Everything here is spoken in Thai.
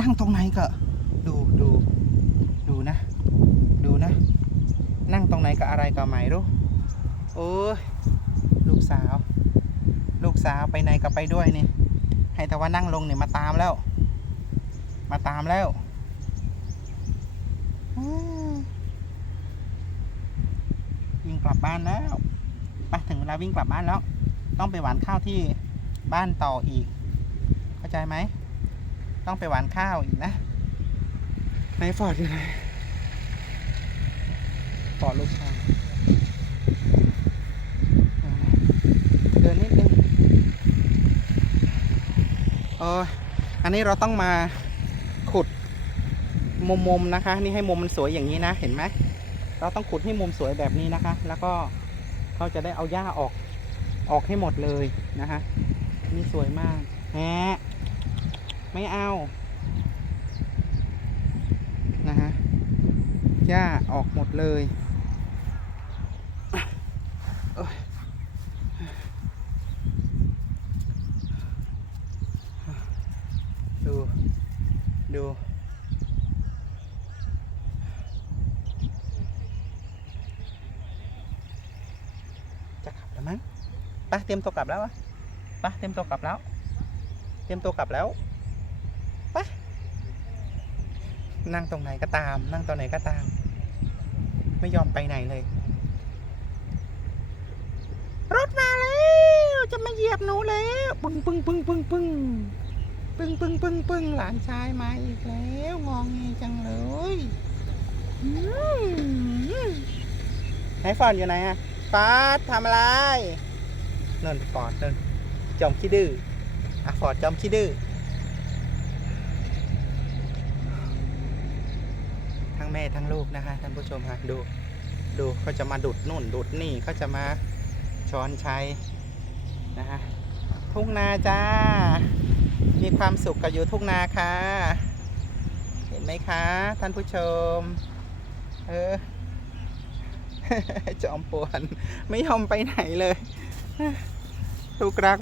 นั่งตรงไหนก็ ดูดูดูนะ ดูนะ นั่งตรงไหนก็อะไรก็ไม่รู้โอ้ยลูกสาว ลูกสาวไปไหนก็ไปด้วยนี่ให้แต่ว่านั่งลงเนี่ยมาตามแล้ว มาตามแล้ววิ่งกลับบ้านแล้วไปถึงเวลาวิ่งกลับบ้านแล้ว ต้องไปหวานข้าวที่บ้านต่ออีก เข้าใจไหม ต้องไปหวานข้าวอีกนะในฟอร์ดอยู่ไหนฟอร์ดลูกชายเดินนิดนึงเอออันนี้เราต้องมาขุดมุมๆนะคะ นี่ให้มุมมันสวยอย่างนี้นะ เห็นไหมเราต้องขุดให้มุมสวยแบบนี้นะคะ แล้วก็เขาจะได้เอาหญ้าออกออกให้หมดเลยนะคะนี่สวยมากแฮะ ไม่เอานะฮะหญ้าออกหมดเลยดู ดู จะกลับแล้วมั้งไปเตรียมตัวกลับแล้วอะไปเตรียมตัวกลับแล้ว เตรียมตัวกลับแล้ว ไปนั่งตรงไหนก็ตาม นั่งตรงไหนก็ตาม ไม่ยอมไปไหนเลย รถมาแล้ว จะมาเหยียบหนูแล้วปึ้งปึ้งปึ้งปึ้งปึ้งปึ้งปึ้งปึ้งปึ้งหลานชายมาอีกแล้วงองเงจังเลยไหนฟอนอยู่ไหนอะฟอร์ดทำอะไรนั่นฟอร์ดนั่นจอมขี้ดื้ออะฟอร์ดจอมขี้ดื้อ ทั้งแม่ทั้งลูกนะคะท่านผู้ชมฮะดูดูเขาจะมาดุดนู่นดุดนี่เขาจะมาช้อนชัยนะฮะทุ่งนาจ้า มีความสุขกับอยู่ทุ่งนาค่ะ เห็นไหมคะท่านผู้ชม เออจอมปวนไม่ยอมไปไหนเลยลูกรัก